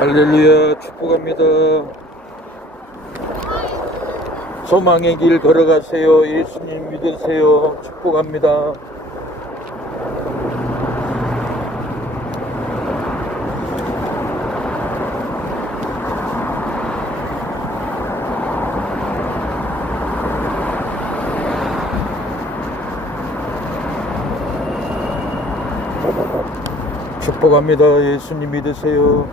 할렐루야, 축복합니다. 소망의 길 걸어가세요. 예수님 믿으세요. 축복합니다. 축복합니다. 예수님 믿으세요.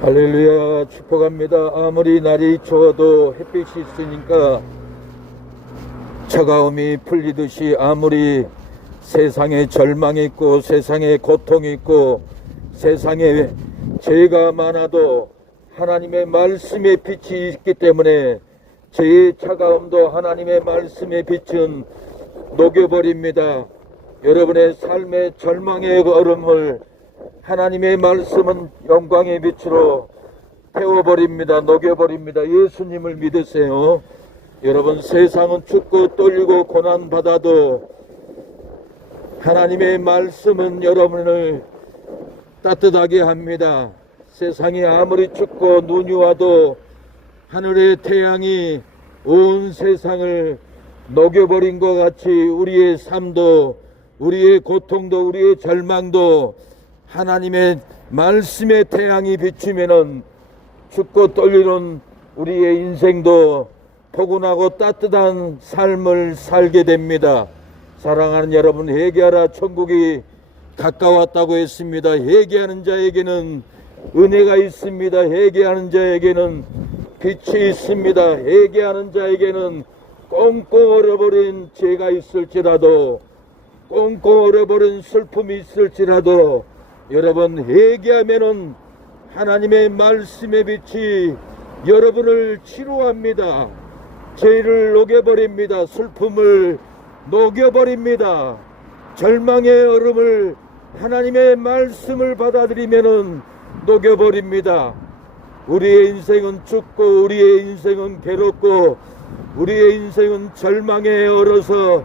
할렐루야, 축복합니다. 아무리 날이 추워도 햇빛이 있으니까 차가움이 풀리듯이, 아무리 세상에 절망이 있고 세상에 고통이 있고 세상에 죄가 많아도 하나님의 말씀의 빛이 있기 때문에 죄의 차가움도 하나님의 말씀의 빛은 녹여버립니다. 여러분의 삶의 절망의 얼음을 하나님의 말씀은 영광의 빛으로 태워버립니다. 녹여버립니다. 예수님을 믿으세요. 여러분, 세상은 춥고 떨리고 고난받아도 하나님의 말씀은 여러분을 따뜻하게 합니다. 세상이 아무리 춥고 눈이 와도 하늘의 태양이 온 세상을 녹여버린 것 같이 우리의 삶도, 우리의 고통도, 우리의 절망도 하나님의 말씀의 태양이 비추면은 춥고 떨리는 우리의 인생도 포근하고 따뜻한 삶을 살게 됩니다. 사랑하는 여러분, 회개하라, 천국이 가까웠다고 했습니다. 회개하는 자에게는 은혜가 있습니다. 회개하는 자에게는 빛이 있습니다. 회개하는 자에게는 꽁꽁 얼어버린 죄가 있을지라도, 꽁꽁 얼어버린 슬픔이 있을지라도 여러분, 회개하면은 하나님의 말씀의 빛이 여러분을 치료합니다. 죄를 녹여버립니다. 슬픔을 녹여버립니다. 절망의 얼음을 하나님의 말씀을 받아들이면은 녹여버립니다. 우리의 인생은 춥고 우리의 인생은 괴롭고 우리의 인생은 절망에 얼어서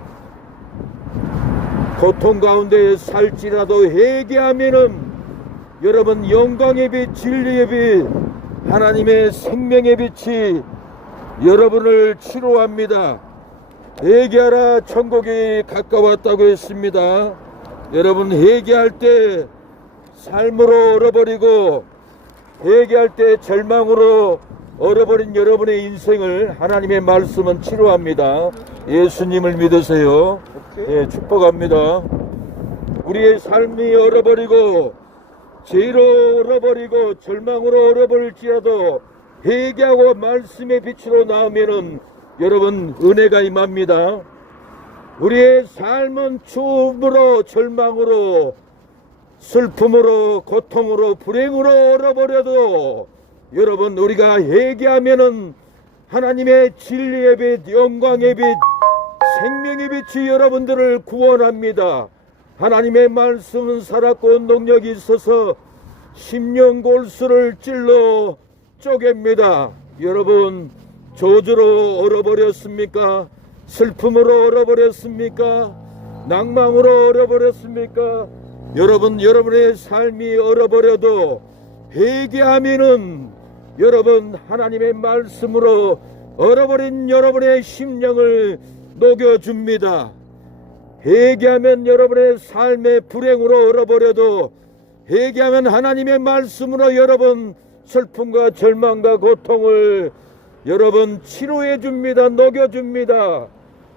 고통 가운데 살지라도 회개하면은 여러분, 영광의 빛, 진리의 빛, 하나님의 생명의 빛이 여러분을 치료합니다. 회개하라, 천국이 가까웠다고 했습니다. 여러분, 회개할 때 삶으로 얼어버리고 회개할 때 절망으로 얼어버린 여러분의 인생을 하나님의 말씀은 치료합니다. 예수님을 믿으세요. 예, 축복합니다. 우리의 삶이 얼어버리고 죄로 얼어버리고 절망으로 얼어버릴지라도 회개하고 말씀의 빛으로 나오면은 여러분, 은혜가 임합니다. 우리의 삶은 추움으로 절망으로 슬픔으로 고통으로 불행으로 얼어버려도 여러분, 우리가 회개하면은 하나님의 진리의 빛, 영광의 빛, 생명의 빛이 여러분들을 구원합니다. 하나님의 말씀은 살았고 능력이 있어서 심령골수를 찔러 쪼갭니다. 여러분, 저주로 얼어버렸습니까? 슬픔으로 얼어버렸습니까? 낭망으로 얼어버렸습니까? 여러분, 여러분의 삶이 얼어버려도 회개하면은 여러분, 하나님의 말씀으로 얼어버린 여러분의 심령을 녹여줍니다. 회개하면 여러분의 삶의 불행으로 얼어버려도 회개하면 하나님의 말씀으로 여러분 슬픔과 절망과 고통을 여러분 치료해 줍니다. 녹여 줍니다.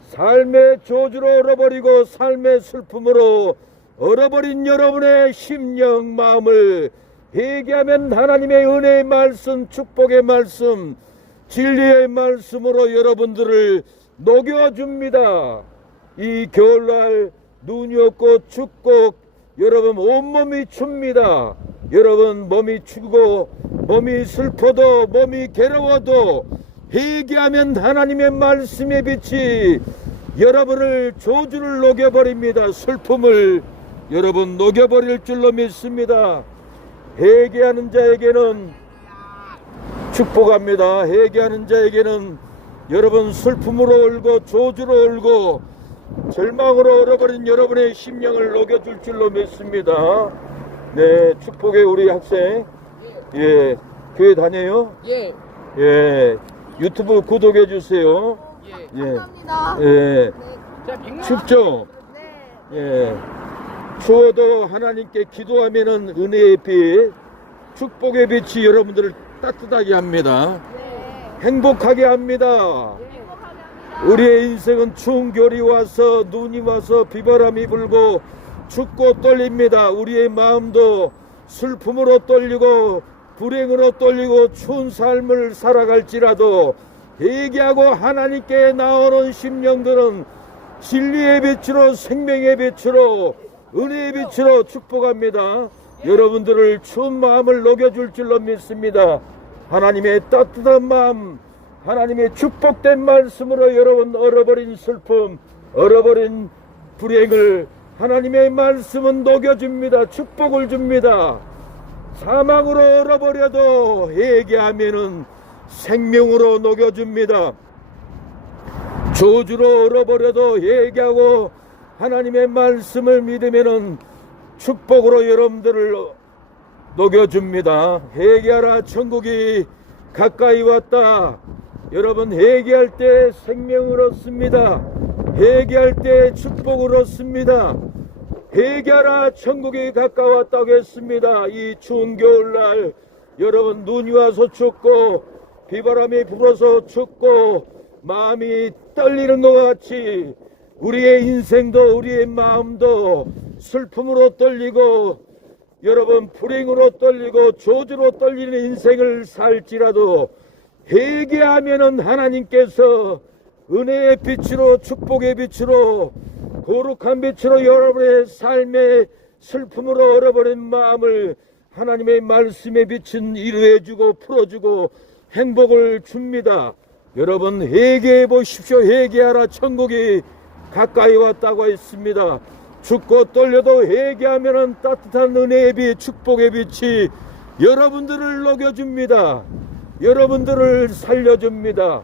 삶의 저주로 얼어버리고 삶의 슬픔으로 얼어버린 여러분의 심령 마음을 회개하면 하나님의 은혜의 말씀, 축복의 말씀, 진리의 말씀으로 여러분들을 녹여줍니다. 이 겨울날 눈이 없고 춥고 여러분 온몸이 춥니다. 여러분 몸이 추고 몸이 슬퍼도 몸이 괴로워도 회개하면 하나님의 말씀의 빛이 여러분을 저주를 녹여버립니다. 슬픔을 여러분 녹여버릴 줄로 믿습니다. 회개하는 자에게는 축복합니다. 회개하는 자에게는 여러분 슬픔으로 울고 저주로 울고 절망으로 얼어버린 여러분의 심령을 녹여줄 줄로 믿습니다. 네, 축복의 우리 학생. 예, 교회 다녀요? 예, 유튜브 구독해 주세요. 감사합니다. 예, 네. 춥죠? 네. 예, 추워도 하나님께 기도하면은 은혜의 빛, 축복의 빛이 여러분들을 따뜻하게 합니다. 네. 행복하게 합니다. 행복하게 합니다. 우리의 인생은 추운 겨울이 와서 눈이 와서 비바람이 불고 춥고 떨립니다. 우리의 마음도 슬픔으로 떨리고 불행으로 떨리고 추운 삶을 살아갈지라도 회개하고 하나님께 나오는 심령들은 진리의 빛으로 생명의 빛으로 은혜의 빛으로 축복합니다. 여러분들을 추운 마음을 녹여줄 줄로 믿습니다. 하나님의 따뜻한 마음, 하나님의 축복된 말씀으로 여러분 얼어버린 슬픔, 얼어버린 불행을 하나님의 말씀은 녹여줍니다. 축복을 줍니다. 사망으로 얼어버려도 회개하면은 생명으로 녹여줍니다. 저주로 얼어버려도 회개하고 하나님의 말씀을 믿으면은 축복으로 여러분들을 녹여줍니다. 회개하라, 천국이 가까이 왔다. 여러분 회개할 때 생명을 얻습니다. 회개할 때 축복을 얻습니다. 회개하라, 천국이 가까웠다고 했습니다. 이 추운 겨울날 여러분 눈이 와서 춥고 비바람이 불어서 춥고 마음이 떨리는 것 같이 우리의 인생도 우리의 마음도 슬픔으로 떨리고 여러분 불행으로 떨리고 저주로 떨리는 인생을 살지라도 회개하면은 하나님께서 은혜의 빛으로 축복의 빛으로 거룩한 빛으로 여러분의 삶의 슬픔으로 얼어버린 마음을 하나님의 말씀의 빛은 이루어주고 풀어주고 행복을 줍니다. 여러분 회개해 보십시오. 회개하라, 천국이 가까이 왔다고 했습니다. 춥고 떨려도 회개하면 따뜻한 은혜의 빛, 축복의 빛이 여러분들을 녹여줍니다. 여러분들을 살려줍니다.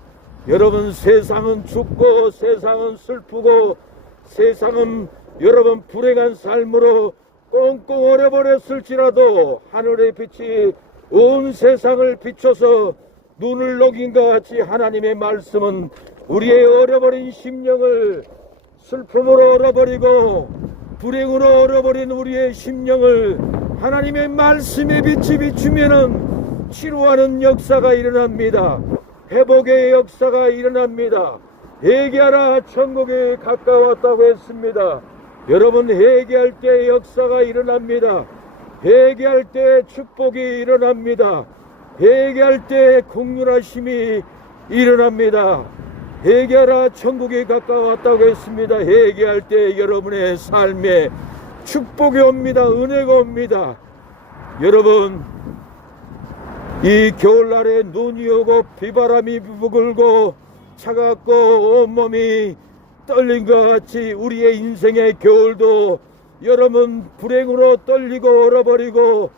여러분 세상은 춥고 세상은 슬프고 세상은 여러분 불행한 삶으로 꽁꽁 얼어버렸을지라도 하늘의 빛이 온 세상을 비춰서 눈을 녹인 것 같이 하나님의 말씀은 우리의 얼어버린 심령을 슬픔으로 얼어버리고 불행으로 얼어버린 우리의 심령을 하나님의 말씀의 빛이 비추면은 치료하는 역사가 일어납니다. 회복의 역사가 일어납니다. 회개하라, 천국이 가까웠다고 했습니다. 여러분 회개할 때 역사가 일어납니다. 회개할 때 축복이 일어납니다. 회개할 때 긍휼하심이 일어납니다. 회개하라, 천국이 가까웠다고 했습니다. 회개할 때 여러분의 삶에 축복이 옵니다. 은혜가 옵니다. 여러분 이 겨울날에 눈이 오고 비바람이 불고 차갑고 온몸이 떨린 것 같이 우리의 인생의 겨울도 여러분 불행으로 떨리고 얼어버리고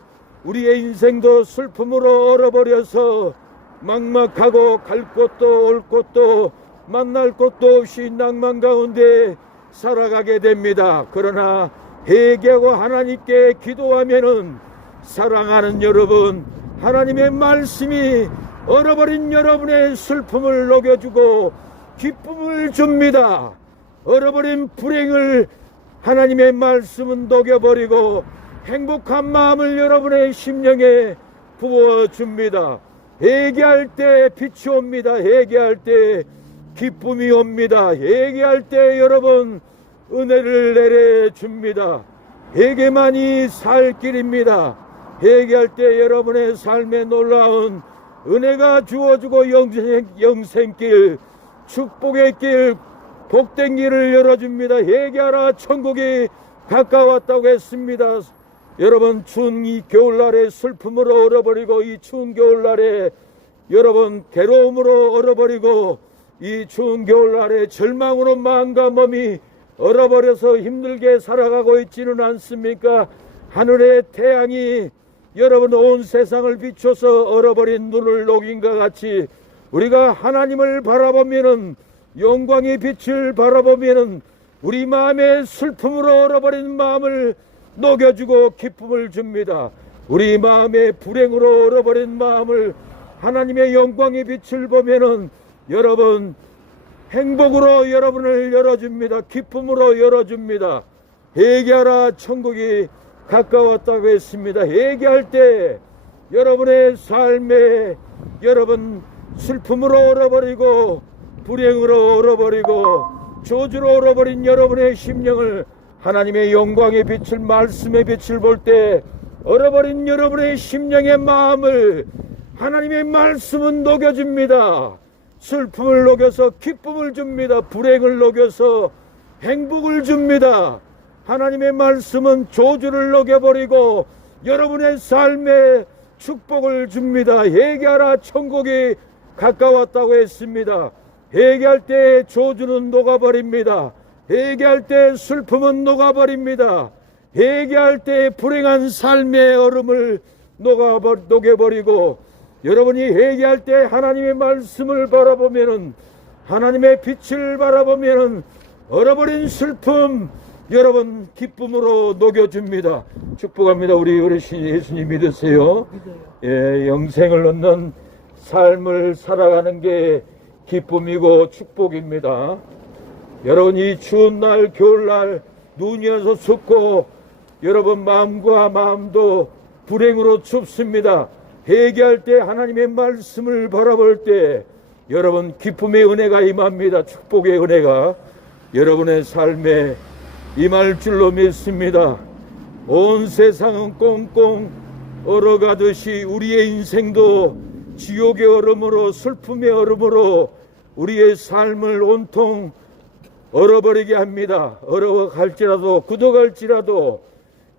우리의 인생도 슬픔으로 얼어버려서 막막하고 갈 곳도 올 곳도 만날 곳도 없이 낭만 가운데 살아가게 됩니다. 그러나 회개하고 하나님께 기도하면은 사랑하는 여러분, 하나님의 말씀이 얼어버린 여러분의 슬픔을 녹여주고 기쁨을 줍니다. 얼어버린 불행을 하나님의 말씀은 녹여버리고 행복한 마음을 여러분의 심령에 부어줍니다. 회개할 때 빛이 옵니다. 회개할 때 기쁨이 옵니다. 회개할 때 여러분 은혜를 내려줍니다. 회개만이 살 길입니다. 회개할 때 여러분의 삶에 놀라운 은혜가 주어지고 영생길, 축복의 길, 복된 길을 열어줍니다. 회개하라, 천국이 가까웠다고 했습니다. 여러분, 추운 이 겨울날에 슬픔으로 얼어버리고, 이 추운 겨울날에 여러분 괴로움으로 얼어버리고, 이 추운 겨울날에 절망으로 마음과 몸이 얼어버려서 힘들게 살아가고 있지는 않습니까? 하늘의 태양이 여러분 온 세상을 비춰서 얼어버린 눈을 녹인과 같이 우리가 하나님을 바라보면은, 영광의 빛을 바라보면은 우리 마음의 슬픔으로 얼어버린 마음을 녹여주고 기쁨을 줍니다. 우리 마음의 불행으로 얼어버린 마음을 하나님의 영광의 빛을 보면은 여러분 행복으로 여러분을 열어줍니다. 기쁨으로 열어줍니다. 회개하라, 천국이 가까웠다고 했습니다. 회개할 때 여러분의 삶에 여러분 슬픔으로 얼어버리고 불행으로 얼어버리고 저주로 얼어버린 여러분의 심령을 하나님의 영광의 빛을, 말씀의 빛을 볼 때 얼어버린 여러분의 심령의 마음을 하나님의 말씀은 녹여줍니다. 슬픔을 녹여서 기쁨을 줍니다. 불행을 녹여서 행복을 줍니다. 하나님의 말씀은 저주를 녹여버리고 여러분의 삶에 축복을 줍니다. 회개하라, 천국이 가까웠다고 했습니다. 회개할 때 저주는 녹아버립니다. 회개할 때 슬픔은 녹아버립니다. 회개할 때 불행한 삶의 얼음을 녹여버리고, 여러분이 회개할 때 하나님의 말씀을 바라보면은, 하나님의 빛을 바라보면은 얼어버린 슬픔 여러분 기쁨으로 녹여줍니다. 축복합니다. 우리 어르신 예수님 믿으세요. 예, 영생을 얻는 삶을 살아가는 게 기쁨이고 축복입니다. 여러분, 이 추운 날, 겨울날 눈이 와서 춥고 여러분 마음과 마음도 불행으로 춥습니다. 회개할 때 하나님의 말씀을 바라볼 때 여러분 기쁨의 은혜가 임합니다. 축복의 은혜가 여러분의 삶에 임할 줄로 믿습니다. 온 세상은 꽁꽁 얼어가듯이 우리의 인생도 지옥의 얼음으로, 슬픔의 얼음으로 우리의 삶을 온통 얼어버리게 합니다. 얼어갈지라도, 굳어갈지라도,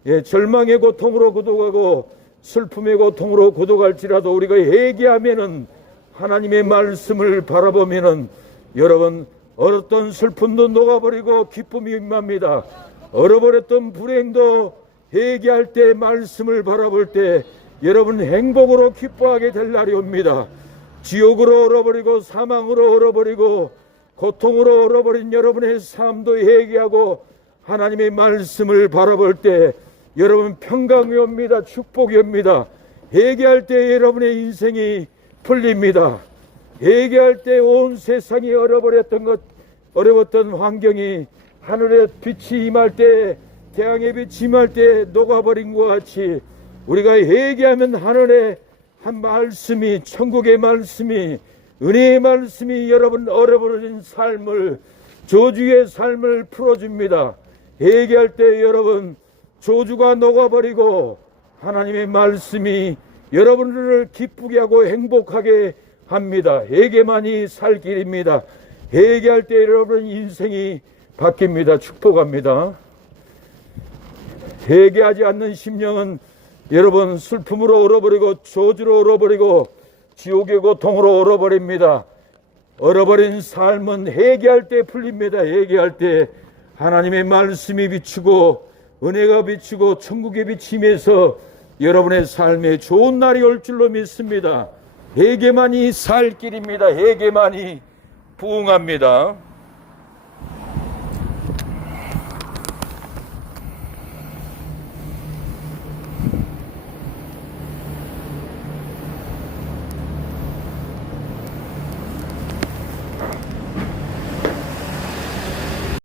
예, 절망의 고통으로 굳어가고 슬픔의 고통으로 굳어갈지라도 우리가 회개하면은, 하나님의 말씀을 바라보면은 여러분 얼었던 슬픔도 녹아버리고 기쁨이 임합니다. 얼어버렸던 불행도 회개할 때, 말씀을 바라볼 때 여러분 행복으로 기뻐하게 될 날이 옵니다. 지옥으로 얼어버리고 사망으로 얼어버리고 고통으로 얼어버린 여러분의 삶도 회개하고 하나님의 말씀을 바라볼 때 여러분 평강이 옵니다. 축복이 옵니다. 회개할 때 여러분의 인생이 풀립니다. 회개할 때 온 세상이 어려웠던 환경이 하늘의 빛이 임할 때, 태양의 빛이 임할 때 녹아버린 것 같이 우리가 회개하면 하늘의 한 말씀이, 천국의 말씀이, 은혜의 말씀이 여러분 얼어버린 삶을, 저주의 삶을 풀어줍니다. 회개할 때 여러분 저주가 녹아버리고 하나님의 말씀이 여러분을 기쁘게 하고 행복하게 합니다. 회개만이 살 길입니다. 회개할 때 여러분 인생이 바뀝니다. 축복합니다. 회개하지 않는 심령은 여러분 슬픔으로 얼어버리고 저주로 얼어버리고 지옥의 고통으로 얼어버립니다. 얼어버린 삶은 회개할 때 풀립니다. 회개할 때 하나님의 말씀이 비추고 은혜가 비추고 천국의 비침에서 여러분의 삶에 좋은 날이 올 줄로 믿습니다. 회개만이 살 길입니다. 회개만이 부응합니다.